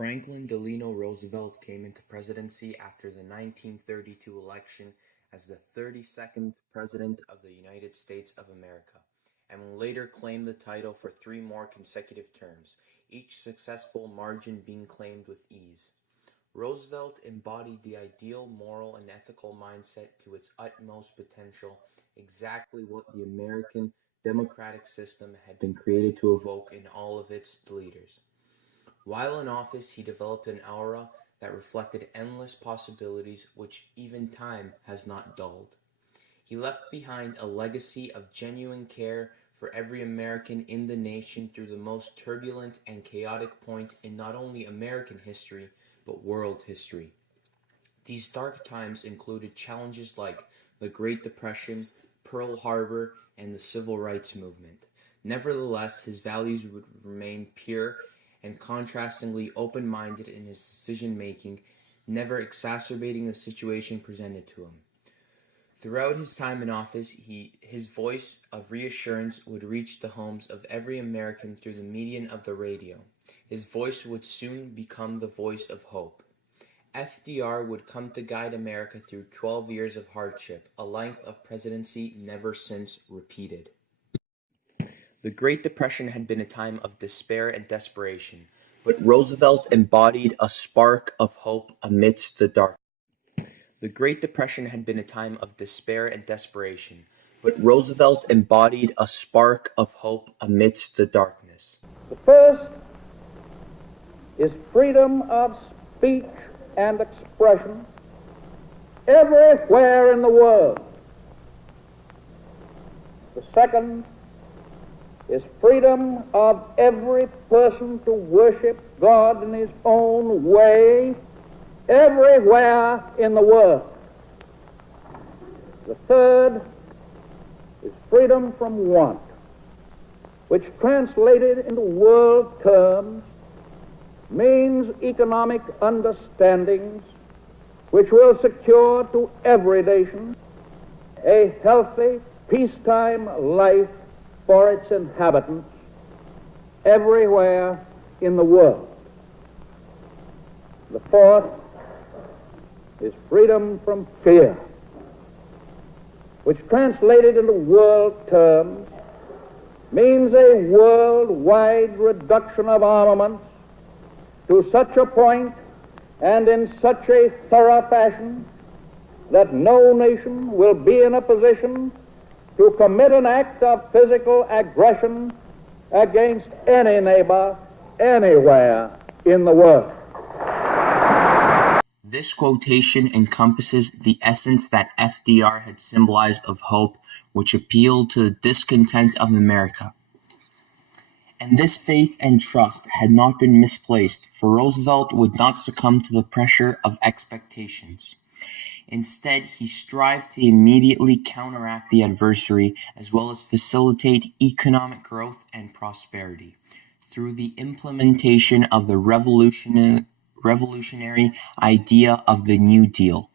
Franklin Delano Roosevelt came into presidency after the 1932 election as the 32nd President of the United States of America, and will later claim the title for 3 more consecutive terms, each successful margin being claimed with ease. Roosevelt embodied the ideal moral and ethical mindset to its utmost potential, exactly what the American democratic system had been created to evoke in all of its leaders. While in office, he developed an aura that reflected endless possibilities which even time has not dulled. He left behind a legacy of genuine care for every American in the nation through the most turbulent and chaotic point in not only American history, but world history. These dark times included challenges like the Great Depression, Pearl Harbor, and the Civil Rights Movement. Nevertheless, his values would remain pure and contrastingly open-minded in his decision-making, never exacerbating the situation presented to him. Throughout his time in office, his voice of reassurance would reach the homes of every American through the medium of the radio. His voice would soon become the voice of hope. FDR would come to guide America through 12 years of hardship, a length of presidency never since repeated. The Great Depression had been a time of despair and desperation, but Roosevelt embodied a spark of hope amidst the darkness. The Great Depression had been a time of despair and desperation, but Roosevelt embodied a spark of hope amidst the darkness. The first is freedom of speech and expression everywhere in the world. The second is freedom of every person to worship God in his own way everywhere in the world. The third is freedom from want, which translated into world terms means economic understandings which will secure to every nation a healthy, peacetime life for its inhabitants everywhere in the world. The fourth is freedom from fear, which translated into world terms means a worldwide reduction of armaments to such a point and in such a thorough fashion that no nation will be in a position to commit an act of physical aggression against any neighbor anywhere in the world. This quotation encompasses the essence that FDR had symbolized of hope, which appealed to the discontent of America. And this faith and trust had not been misplaced, for Roosevelt would not succumb to the pressure of expectations. Instead, he strived to immediately counteract the adversary as well as facilitate economic growth and prosperity through the implementation of the revolutionary idea of the New Deal.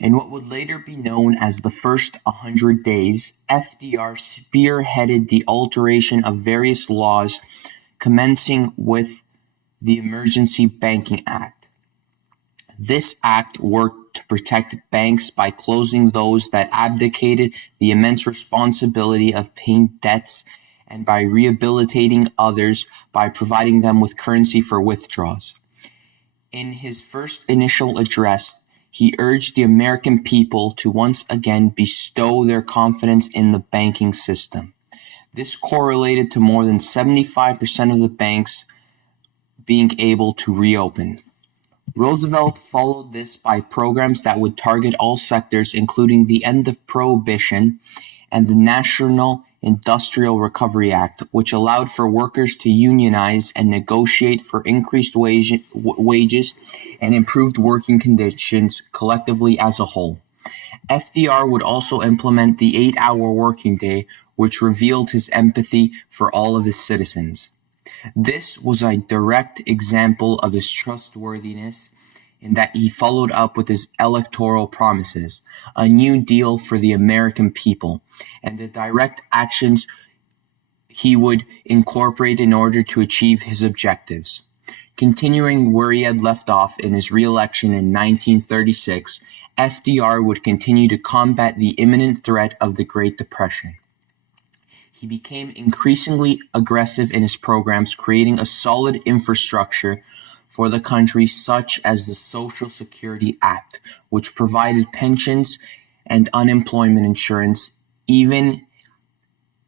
In what would later be known as the first 100 days, FDR spearheaded the alteration of various laws, commencing with the Emergency Banking Act. This act worked to protect banks by closing those that abdicated the immense responsibility of paying debts and by rehabilitating others by providing them with currency for withdrawals. In his first initial address, he urged the American people to once again bestow their confidence in the banking system. This correlated to more than 75% of the banks being able to reopen. Roosevelt followed this by programs that would target all sectors, including the end of Prohibition and the National Industrial Recovery Act, which allowed for workers to unionize and negotiate for increased wages and improved working conditions collectively as a whole. FDR would also implement the 8-hour working day, which revealed his empathy for all of his citizens. This was a direct example of his trustworthiness in that he followed up with his electoral promises, a new deal for the American people, and the direct actions he would incorporate in order to achieve his objectives. Continuing where he had left off in his re-election in 1936, FDR would continue to combat the imminent threat of the Great Depression. He became increasingly aggressive in his programs, creating a solid infrastructure for the country, such as the Social Security Act, which provided pensions and unemployment insurance. Even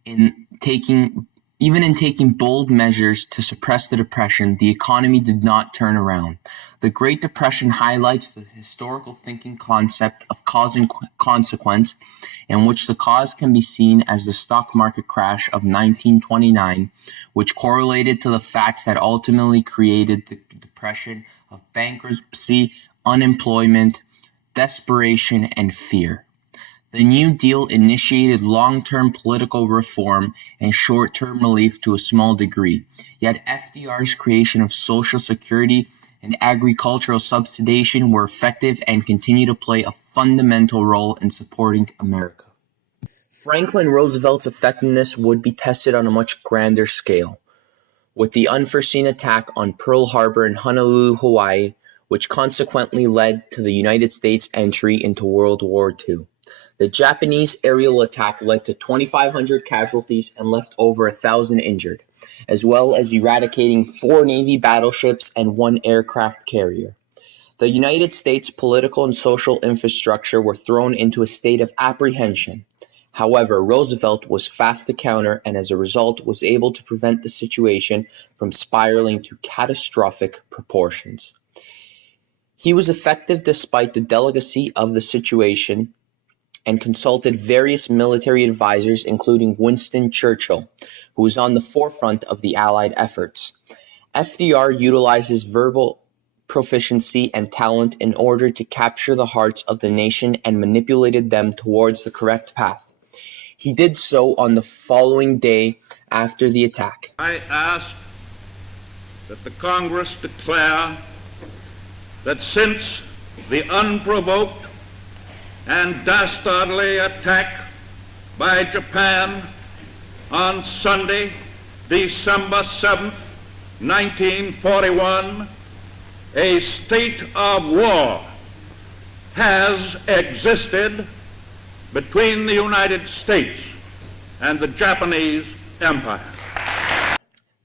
in taking bold measures to suppress the Depression, the economy did not turn around. The Great Depression highlights the historical thinking concept of cause and consequence, in which the cause can be seen as the stock market crash of 1929, which correlated to the facts that ultimately created the Depression of bankruptcy, unemployment, desperation, and fear. The New Deal initiated long-term political reform and short-term relief to a small degree, yet FDR's creation of Social Security and agricultural subsidization were effective and continue to play a fundamental role in supporting America. Franklin Roosevelt's effectiveness would be tested on a much grander scale, with the unforeseen attack on Pearl Harbor in Honolulu, Hawaii, which consequently led to the United States' entry into World War II. The Japanese aerial attack led to 2,500 casualties and left over 1,000 injured, as well as eradicating 4 Navy battleships and 1 aircraft carrier. The United States' political and social infrastructure were thrown into a state of apprehension. However, Roosevelt was fast to counter and as a result was able to prevent the situation from spiraling to catastrophic proportions. He was effective despite the delicacy of the situation and consulted various military advisors, including Winston Churchill, who was on the forefront of the Allied efforts. FDR utilizes verbal proficiency and talent in order to capture the hearts of the nation and manipulated them towards the correct path. He did so on the following day after the attack. I ask that the Congress declare that since the unprovoked and dastardly attack by Japan on Sunday, December 7th, 1941, a state of war has existed between the United States and the Japanese Empire.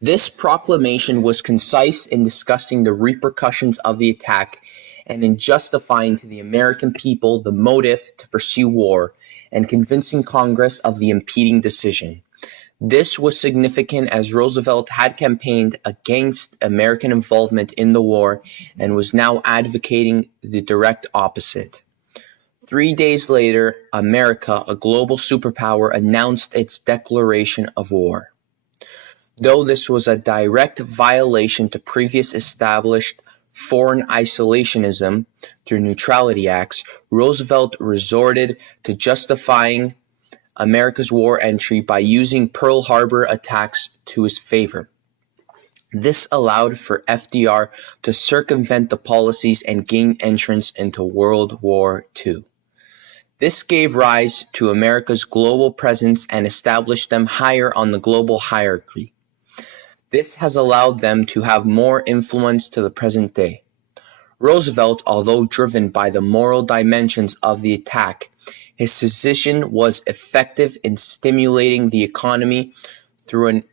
This proclamation was concise in discussing the repercussions of the attack and in justifying to the American people the motive to pursue war and convincing Congress of the impeding decision. This was significant as Roosevelt had campaigned against American involvement in the war and was now advocating the direct opposite. 3 days later, America, a global superpower, announced its declaration of war. Though this was a direct violation to previous established foreign isolationism through neutrality acts, Roosevelt resorted to justifying America's war entry by using Pearl Harbor attacks to his favor. This allowed for FDR to circumvent the policies and gain entrance into World War II. This gave rise to America's global presence and established them higher on the global hierarchy. This has allowed them to have more influence to the present day. Roosevelt, although driven by the moral dimensions of the attack, his decision was effective in stimulating the economy through an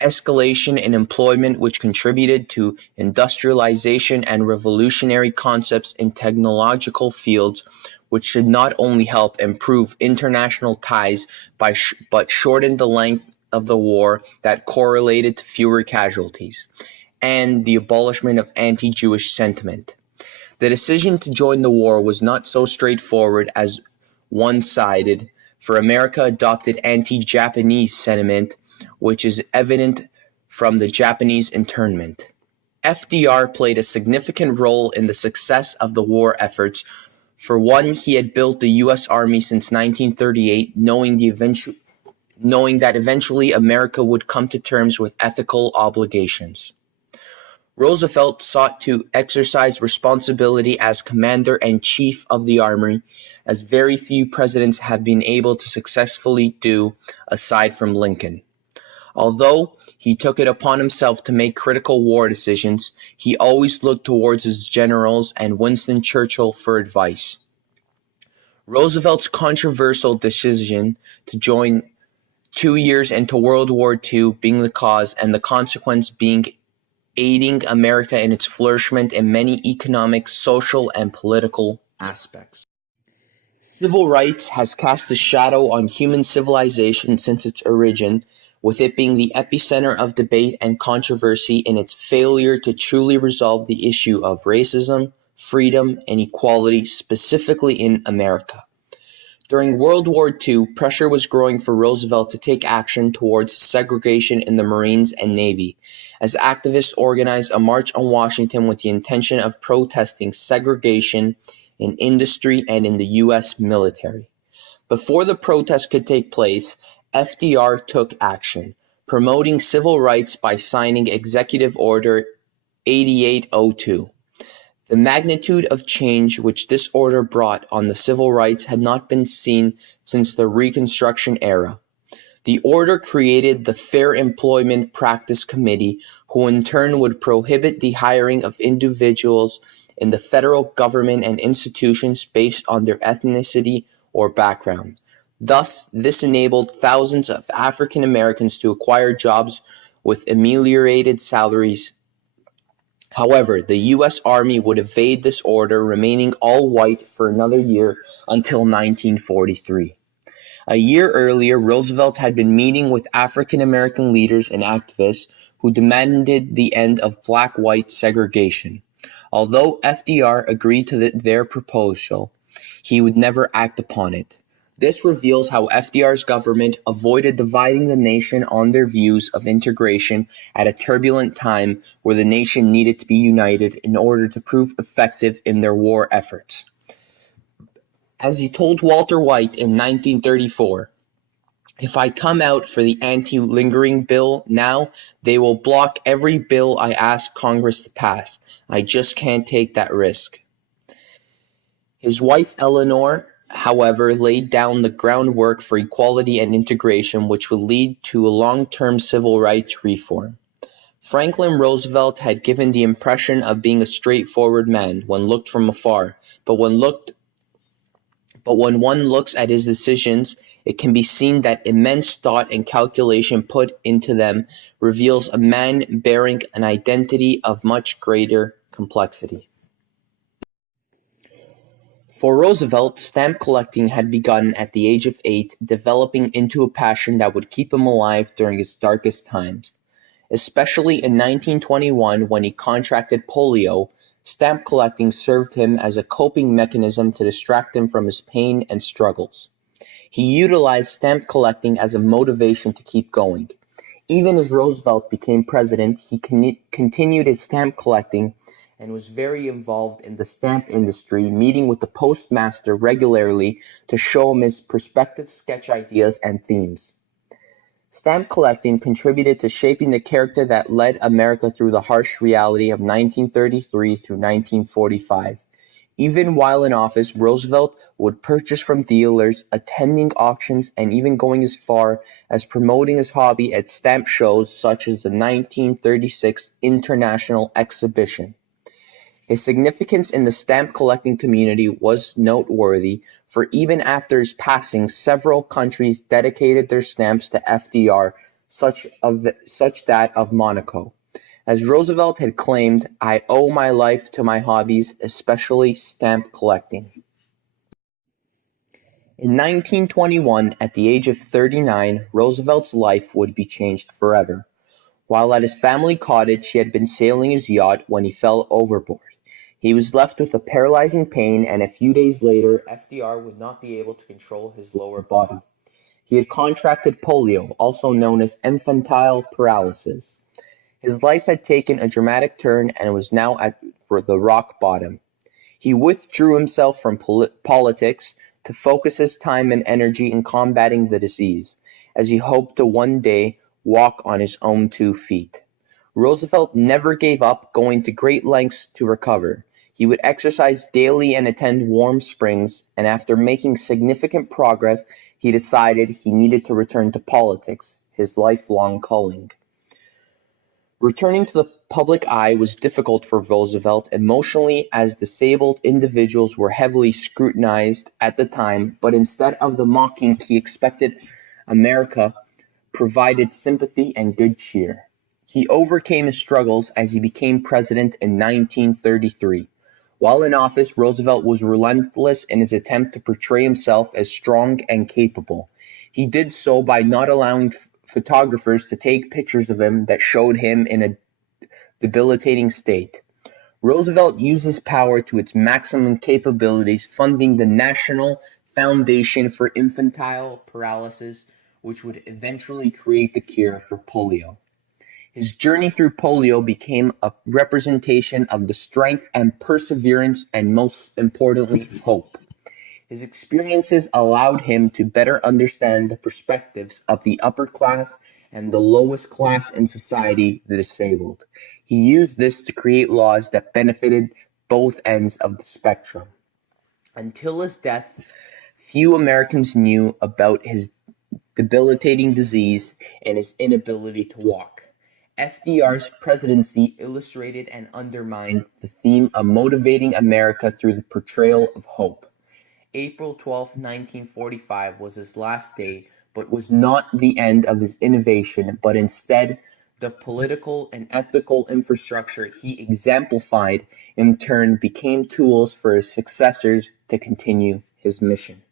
escalation in employment which contributed to industrialization and revolutionary concepts in technological fields, which should not only help improve international ties but shorten the length of the war that correlated to fewer casualties, and the abolishment of anti-Jewish sentiment. The decision to join the war was not so straightforward as one-sided, for America adopted anti-Japanese sentiment, which is evident from the Japanese internment. FDR played a significant role in the success of the war efforts. For one, he had built the U.S. Army since 1938, knowing that eventually America would come to terms with ethical obligations. Roosevelt sought to exercise responsibility as commander-in-chief of the army, as very few presidents have been able to successfully do aside from Lincoln. Although he took it upon himself to make critical war decisions. He always looked towards his generals and Winston Churchill for advice. Roosevelt's controversial decision to join 2 years into World War II being the cause, and the consequence being aiding America in its flourishment in many economic, social, and political aspects. Civil rights has cast a shadow on human civilization since its origin, with it being the epicenter of debate and controversy in its failure to truly resolve the issue of racism, freedom, and equality, specifically in America. During World War II, pressure was growing for Roosevelt to take action towards segregation in the Marines and Navy, as activists organized a march on Washington with the intention of protesting segregation in industry and in the U.S. military. Before the protest could take place, FDR took action, promoting civil rights by signing Executive Order 8802. The magnitude of change which this order brought on the civil rights had not been seen since the Reconstruction era. The order created the Fair Employment Practice Committee, who in turn would prohibit the hiring of individuals in the federal government and institutions based on their ethnicity or background. Thus, this enabled thousands of African Americans to acquire jobs with ameliorated salaries. However, the U.S. Army would evade this order, remaining all white for another year until 1943. A year earlier, Roosevelt had been meeting with African American leaders and activists who demanded the end of black-white segregation. Although FDR agreed to their proposal, he would never act upon it. This reveals how FDR's government avoided dividing the nation on their views of integration at a turbulent time where the nation needed to be united in order to prove effective in their war efforts. As he told Walter White in 1934, "If I come out for the anti-lingering bill now, they will block every bill I ask Congress to pass. I just can't take that risk." His wife Eleanor, however, laid down the groundwork for equality and integration, which would lead to a long-term civil rights reform. Franklin Roosevelt had given the impression of being a straightforward man when looked from afar, but when one looks at his decisions, it can be seen that immense thought and calculation put into them reveals a man bearing an identity of much greater complexity. For Roosevelt, stamp collecting had begun at the age of 8, developing into a passion that would keep him alive during his darkest times. Especially in 1921, when he contracted polio, stamp collecting served him as a coping mechanism to distract him from his pain and struggles. He utilized stamp collecting as a motivation to keep going. Even as Roosevelt became president, he continued his stamp collecting and was very involved in the stamp industry, meeting with the postmaster regularly to show him his prospective sketch ideas and themes. Stamp collecting contributed to shaping the character that led America through the harsh reality of 1933 through 1945. Even while in office, Roosevelt would purchase from dealers, attending auctions, and even going as far as promoting his hobby at stamp shows such as the 1936 International Exhibition. His significance in the stamp collecting community was noteworthy, for even after his passing, several countries dedicated their stamps to FDR, such that of Monaco. As Roosevelt had claimed, "I owe my life to my hobbies, especially stamp collecting." In 1921, at the age of 39, Roosevelt's life would be changed forever. While at his family cottage, he had been sailing his yacht when he fell overboard. He was left with a paralyzing pain, and a few days later, FDR would not be able to control his lower body. He had contracted polio, also known as infantile paralysis. His life had taken a dramatic turn and was now at the rock bottom. He withdrew himself from politics to focus his time and energy in combating the disease, as he hoped to one day walk on his own 2 feet. Roosevelt never gave up, going to great lengths to recover. He would exercise daily and attend warm springs, and after making significant progress, he decided he needed to return to politics, his lifelong calling. Returning to the public eye was difficult for Roosevelt emotionally, as disabled individuals were heavily scrutinized at the time, but instead of the mocking he expected, America provided sympathy and good cheer. He overcame his struggles as he became president in 1933. While in office, Roosevelt was relentless in his attempt to portray himself as strong and capable. He did so by not allowing photographers to take pictures of him that showed him in a debilitating state. Roosevelt used his power to its maximum capabilities, funding the National Foundation for Infantile Paralysis, which would eventually create the cure for polio. His journey through polio became a representation of the strength and perseverance and, most importantly, hope. His experiences allowed him to better understand the perspectives of the upper class and the lowest class in society, the disabled. He used this to create laws that benefited both ends of the spectrum. Until his death, few Americans knew about his debilitating disease and his inability to walk. FDR's presidency illustrated and undermined the theme of motivating America through the portrayal of hope. April 12, 1945 was his last day, but was not the end of his innovation, but instead the political and ethical infrastructure he exemplified in turn became tools for his successors to continue his mission.